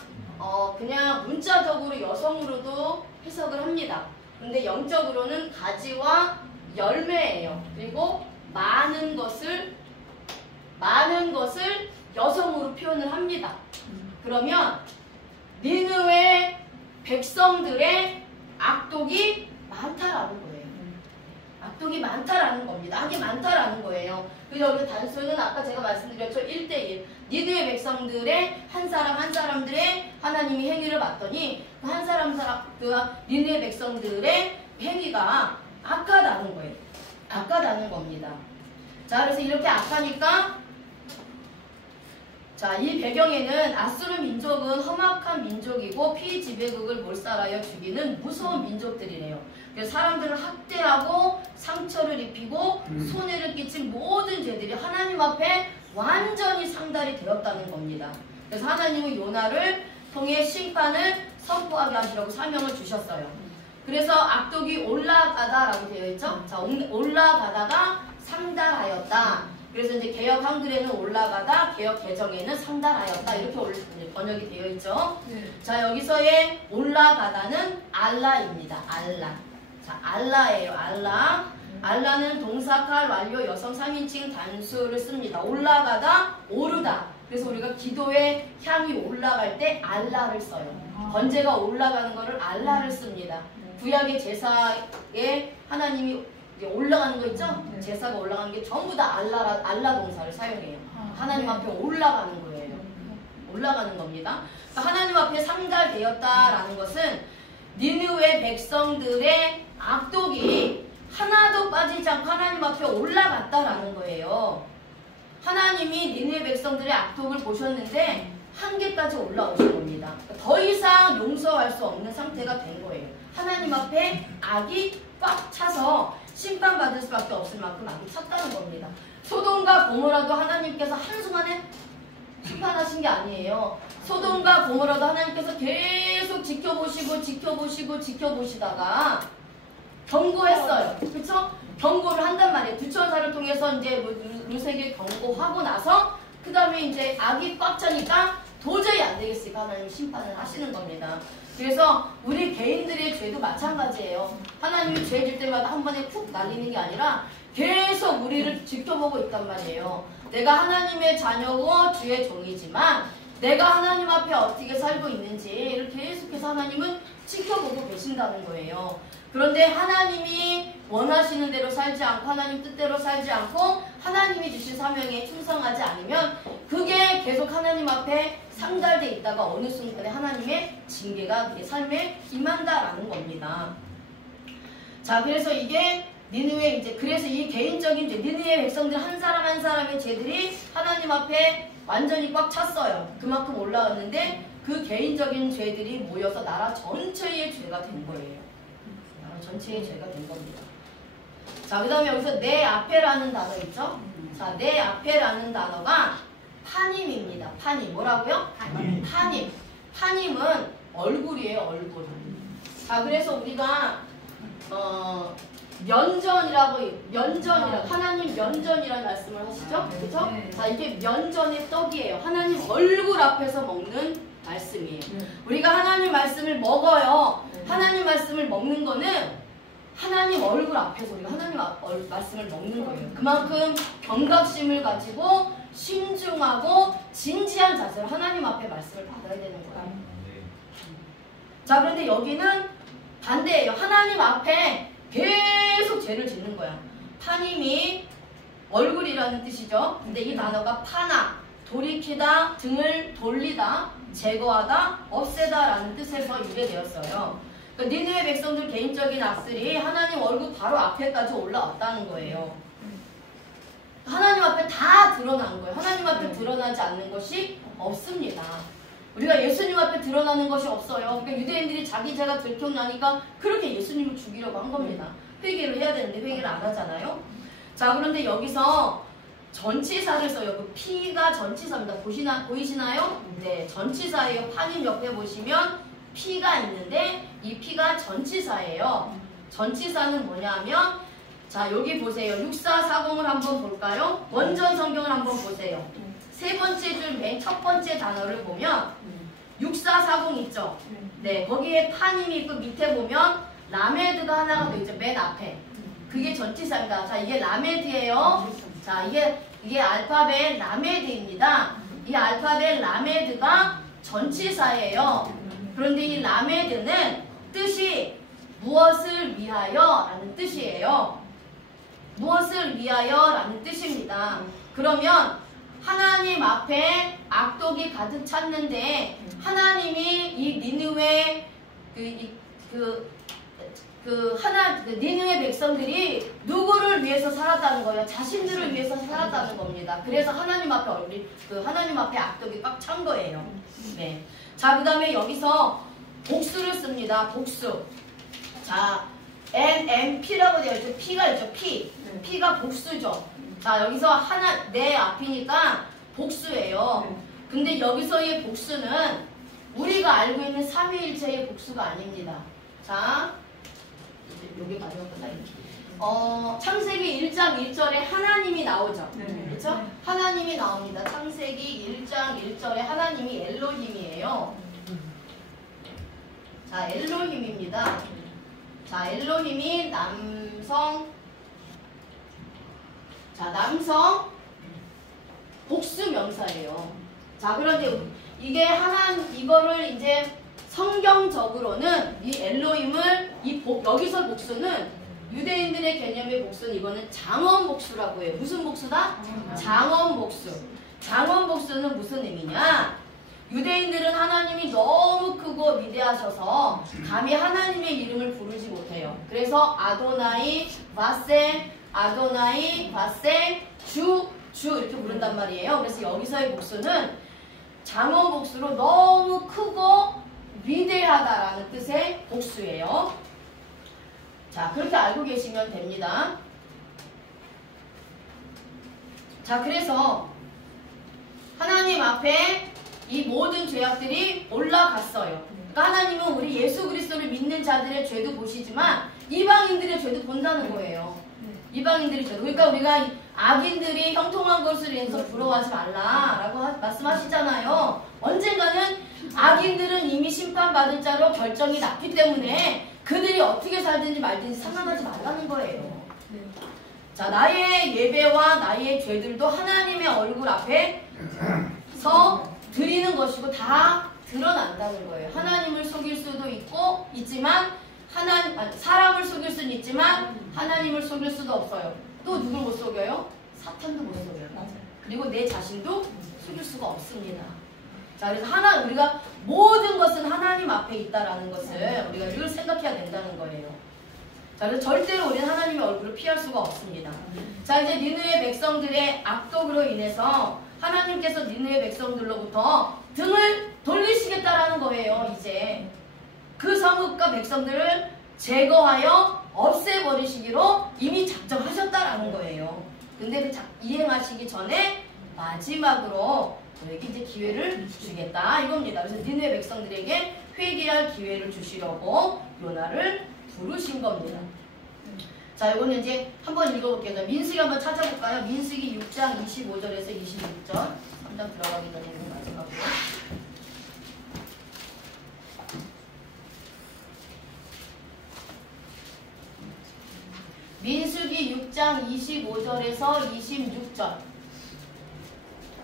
그냥 문자적으로 여성으로도 해석을 합니다. 근데 영적으로는 가지와 열매예요. 그리고 많은 것을 여성으로 표현을 합니다. 그러면 니느웨 백성들의 악독이 많다라는 거예요. 악독이 많다라는 겁니다. 악이 많다라는 거예요. 그래서 여기 단수는 아까 제가 말씀드렸죠. 1대1. 니느웨 백성들의 한 사람들의 하나님이 행위를 봤더니 그 니느웨 백성들의 행위가 악하다는 거예요. 악하다는 겁니다. 자, 그래서 이렇게 악하니까 자, 이 배경에는 아수르 민족은 험악한 민족이고 피지배국을 몰살하여 죽이는 무서운 민족들이래요. 그래서 사람들을 학대하고 상처를 입히고 손해를 끼친 모든 죄들이 하나님 앞에 완전히 상달이 되었다는 겁니다. 그래서 하나님은 요나를 통해 심판을 선포하게 하시라고 사명을 주셨어요. 그래서 악독이 올라가다라고 되어 있죠. 자, 올라가다가 상달하였다. 그래서 이제 개역 한글에는 올라가다, 개역 개정에는 상달하였다 이렇게 번역이 되어 있죠. 네. 자, 여기서의 올라가다는 알라입니다. 알라. 자, 알라예요. 알라. 알라는 동사칼 완료 여성 3인칭 단수를 씁니다. 올라가다, 오르다. 그래서 우리가 기도의 향이 올라갈 때 알라를 써요. 번제가 올라가는 거를 알라를 씁니다. 구약의 제사에 하나님이 올라가는 거 있죠? 네. 제사가 올라가는 게 전부 다 알라 동사를 사용해요. 하나님 앞에 올라가는 거예요. 올라가는 겁니다. 그러니까 하나님 앞에 상달되었다라는 것은 니느웨 백성들의 악독이 하나도 빠지지 않고 하나님 앞에 올라갔다라는 거예요. 하나님이 니느웨 백성들의 악독을 보셨는데 한계까지 올라오신 겁니다. 더 이상 용서할 수 없는 상태가 된 거예요. 하나님 앞에 악이 꽉 차서 심판받을 수밖에 없을 만큼 악이 찼다는 겁니다. 소돔과 고모라도 하나님께서 한순간에 심판하신 게 아니에요. 소돔과 고모라도 하나님께서 계속 지켜보시다가 경고했어요. 그쵸? 경고를 한단 말이에요. 두천사를 통해서 이제 루세게 경고하고 나서 그 다음에 이제 악이 꽉 차니까 도저히 안 되겠으니까 하나님 심판을 하시는 겁니다. 그래서 우리 개인들의 죄도 마찬가지예요. 하나님이 죄 질 때마다 한 번에 푹 날리는 게 아니라 계속 우리를 지켜보고 있단 말이에요. 내가 하나님의 자녀고 주의 종이지만 내가 하나님 앞에 어떻게 살고 있는지를 계속해서 하나님은 지켜보고 계신다는 거예요. 그런데 하나님이 원하시는 대로 살지 않고 하나님 뜻대로 살지 않고 하나님이 주신 사명에 충성하지 않으면 그게 계속 하나님 앞에 상달돼 있다가 어느 순간에 하나님의 징계가 내 삶에 임한다라는 겁니다. 자, 그래서 이게 니느웨 이제 그래서 이 개인적인 죄, 니느웨 백성들 한 사람 한 사람의 죄들이 하나님 앞에 완전히 꽉 찼어요. 그만큼 올라왔는데 그 개인적인 죄들이 모여서 나라 전체의 죄가 된 거예요. 나라 전체의 죄가 된 겁니다. 자, 그 다음에 여기서 내 앞에라는 단어 있죠? 자, 내 앞에라는 단어가 파님입니다. 파님. 뭐라고요? 파님. 파님은 얼굴이에요. 얼굴. 자, 그래서 우리가 면전이라고 하나님 면전이라는 말씀을 하시죠? 그렇죠? 자, 이게 면전의 떡이에요. 하나님 얼굴 앞에서 먹는 말씀이에요. 우리가 하나님 말씀을 먹어요. 하나님 말씀을 먹는 거는 하나님 얼굴 앞에서 우리가 하나님 말씀을 먹는 거예요. 그만큼 경각심을 가지고 신중하고 진지한 자세로 하나님 앞에 말씀을 받아야 되는 거예요. 자, 그런데 여기는 반대예요. 하나님 앞에 계속 죄를 짓는 거야. 파님이 얼굴이라는 뜻이죠. 근데 이 단어가 파나, 돌이키다, 등을 돌리다, 제거하다, 없애다 라는 뜻에서 유래되었어요. 그러니까 니느웨 백성들 개인적인 악들이 하나님 얼굴 바로 앞에까지 올라왔다는 거예요. 하나님 앞에 다 드러난 거예요. 하나님 앞에 드러나지 않는 것이 없습니다. 우리가 예수님 앞에 드러나는 것이 없어요. 그러니까 유대인들이 자기 죄가 들켜나니까 그렇게 예수님을 죽이려고 한 겁니다. 회개를 해야 되는데 회개를 안 하잖아요. 자, 그런데 여기서 전치사를 써요. 그 피가 전치사입니다. 보이시나요? 네, 전치사예요. 파님 옆에 보시면 피가 있는데 이 피가 전치사예요. 전치사는 뭐냐면 자, 여기 보세요. 6440을 한번 볼까요? 원전 성경을 한번 보세요. 세 번째 줄 맨 첫 번째 단어를 보면 6440 있죠? 네, 거기에 파님이 있고 밑에 보면 라메드가 하나가 더 있죠. 맨 앞에. 그게 전치사입니다. 자, 이게 라메드예요. 자, 이게 알파벳 라메드입니다. 이 알파벳 라메드가 전치사예요. 그런데 이 라메드는 뜻이 무엇을 위하여 라는 뜻이에요. 무엇을 위하여 라는 뜻입니다. 그러면 하나님 앞에 악독이 가득 찼는데 하나님이 이 니느웨 그 니느웨 백성들이 누구를 위해서 살았다는 거예요? 자신들을 위해서 살았다는 겁니다. 그래서 하나님 앞에 하나님 앞에 악독이 꽉 찬 거예요. 네. 자, 그 다음에 여기서 복수를 씁니다. 복수. 자, NMP라고 되어 있죠. P가 있죠. P가 복수죠. 자, 여기서 내 앞이니까 복수예요. 근데 여기서의 복수는 우리가 알고 있는 삼위일체의 복수가 아닙니다. 자, 여기 가져갈 거다. 창세기 1장 1절에 하나님이 나오죠. 그렇죠? 하나님이 나옵니다. 창세기 1장 1절에 하나님이 엘로힘이에요. 자, 엘로힘입니다. 자, 엘로힘이 남성 복수 명사예요. 자, 그런데 이거를 이제 성경적으로는 이 엘로힘을 여기서 복수는 유대인들의 개념의 복수는 이거는 장원 복수라고 해요. 무슨 복수다? 장원 복수. 장원 복수는 무슨 의미냐? 유대인들은 하나님이 너무 크고 위대하셔서 감히 하나님의 이름을 부르지 못해요. 그래서 아도나이 바셈, 주 이렇게 부른단 말이에요. 그래서 여기서의 복수는 장원 복수로 너무 크고 위대하다라는 뜻의 복수예요. 자, 그렇게 알고 계시면 됩니다. 자, 그래서 하나님 앞에 이 모든 죄악들이 올라갔어요. 그러니까 하나님은 우리 예수 그리스도를 믿는 자들의 죄도 보시지만 이방인들의 죄도 본다는 거예요. 이방인들의 죄도. 그러니까 우리가 악인들이 형통한 것을 인해서 부러워하지 말라라고 말씀하시잖아요. 언젠가는 악인들은 이미 심판받을 자로 결정이 났기 때문에 그들이 어떻게 살든지 말든지 상관하지 말라는 거예요. 자, 나의 예배와 나의 죄들도 하나님의 얼굴 앞에서 드리는 것이고 다 드러난다는 거예요. 하나님을 속일 수도 있지만 사람을 속일 수는 있지만 하나님을 속일 수도 없어요. 또 누굴 못 속여요? 사탄도 못 속여요. 그리고 내 자신도 속일 수가 없습니다. 자, 그래서 우리가 모든 것은 하나님 앞에 있다라는 것을 우리가 늘 생각해야 된다는 거예요. 자, 그래서 절대로 우리는 하나님의 얼굴을 피할 수가 없습니다. 자, 이제 니느웨 백성들의 악독으로 인해서 하나님께서 니느웨 백성들로부터 등을 돌리시겠다라는 거예요. 이제 그 성읍과 백성들을 제거하여 없애버리시기로 이미 작정하셨다라는 거예요. 근데 이행하시기 전에 마지막으로 저에게 이제 기회를 주시겠다 이겁니다. 그래서 니느웨 백성들에게 회개할 기회를 주시려고 요나를 부르신 겁니다. 자, 이거는 이제 한번 읽어볼게요. 민수기 한번 찾아볼까요? 민수기 6장 25절에서 26절 3장 들어가기 전에 이거 마지막으로 민수기 6장 25절에서 26절.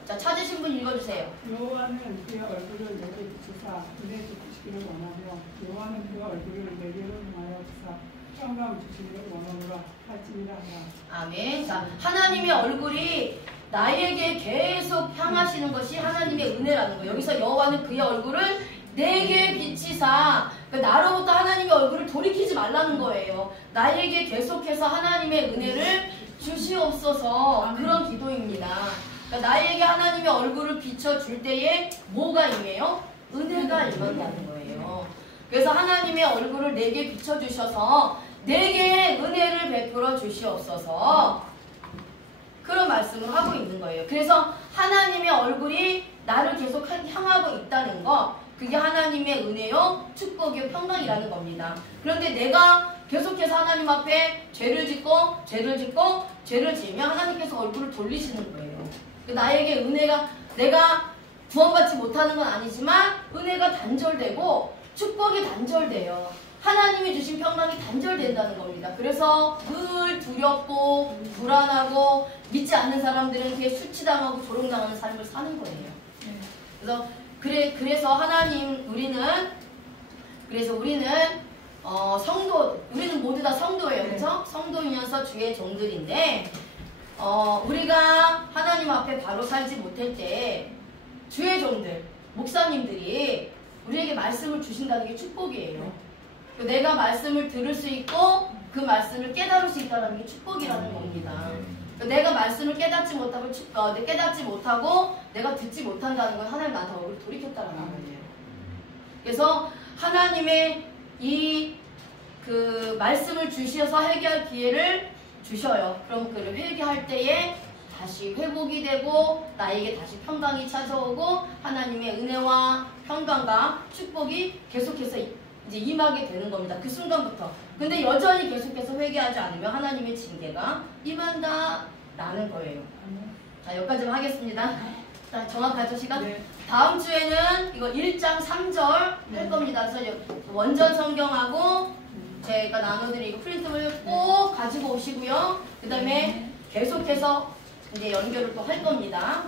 자, 찾으신 분 읽어주세요. 여호와는 그의 얼굴을 내게 비추사 은혜 주시기를 원하며 여호와는 그의 얼굴을 내게로 향하여 주사 평강 주시기를 원하노라 할지니라 하라. 아멘. 자, 하나님의 얼굴이 나에게 계속 향하시는 것이 하나님의 은혜라는 거예요. 여기서 여호와는 그의 얼굴을 내게 비치사, 그러니까 나로부터 하나님의 얼굴을 돌이키지 말라는 거예요. 나에게 계속해서 하나님의 은혜를 주시옵소서. 그런 기도입니다. 그러니까 나에게 하나님의 얼굴을 비춰줄 때에 뭐가 임해요? 은혜가 임한다는 거예요. 그래서 하나님의 얼굴을 내게 비춰주셔서 내게 은혜를 베풀어 주시옵소서. 그런 말씀을 하고 있는 거예요. 그래서 하나님의 얼굴이 나를 계속 향하고 있다는 거, 그게 하나님의 은혜요, 축복이요, 평강이라는 겁니다. 그런데 내가 계속해서 하나님 앞에 죄를 지으면 하나님께서 얼굴을 돌리시는 거예요. 나에게 은혜가, 내가 구원받지 못하는 건 아니지만 은혜가 단절되고 축복이 단절돼요. 하나님이 주신 평강이 단절된다는 겁니다. 그래서 늘 두렵고 불안하고 믿지 않는 사람들은 그게 수치당하고 조롱당하는 삶을 사는 거예요. 그래서 우리는 우리는 모두 다 성도예요. 그렇죠? 성도이면서 주의 종들인데 우리가 하나님 앞에 바로 살지 못할 때 주의 종들, 목사님들이 우리에게 말씀을 주신다는 게 축복이에요. 내가 말씀을 들을 수 있고 그 말씀을 깨달을 수 있다는 게 축복이라는 겁니다. 내가 말씀을 깨닫지 못하고 내가 듣지 못한다는 건 하나님 나한테 얼굴을 돌이켰다는 거예요. 그래서 하나님의 그 말씀을 주셔서 회개할 기회를 주셔요. 그럼 그를 회개할 때에 다시 회복이 되고 나에게 다시 평강이 찾아오고 하나님의 은혜와 평강과 축복이 계속해서 이제 임하게 되는 겁니다. 그 순간부터. 근데 여전히 계속해서 회개하지 않으면 하나님의 징계가 임한다라는 거예요. 자, 여기까지만 하겠습니다. 자, 정확하죠, 시간? 네. 다음 주에는 이거 1장 3절 할 겁니다. 그래서 원전 성경하고 제가 나눠드린 프린트를 꼭 가지고 오시고요. 그 다음에 계속해서 이제 연결을 또 할 겁니다.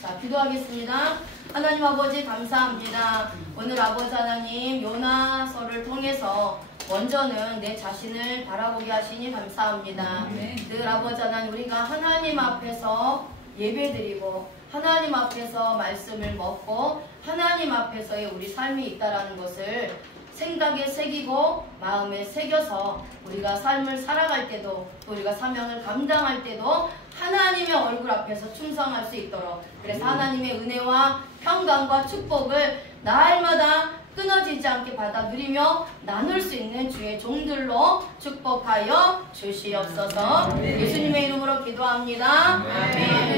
자, 기도하겠습니다. 하나님 아버지 감사합니다. 오늘 아버지 하나님 요나서를 통해서 먼저는 내 자신을 바라보게 하시니 감사합니다. 늘 아버지 하나님 우리가 하나님 앞에서 예배드리고 하나님 앞에서 말씀을 먹고 하나님 앞에서의 우리 삶이 있다라는 것을 생각에 새기고 마음에 새겨서 우리가 삶을 살아갈 때도 또 우리가 사명을 감당할 때도 하나님의 얼굴 앞에서 충성할 수 있도록 그래서 하나님의 은혜와 평강과 축복을 날마다 끊어지지 않게 받아 누리며 나눌 수 있는 주의 종들로 축복하여 주시옵소서. 예수님의 이름으로 기도합니다. 아멘.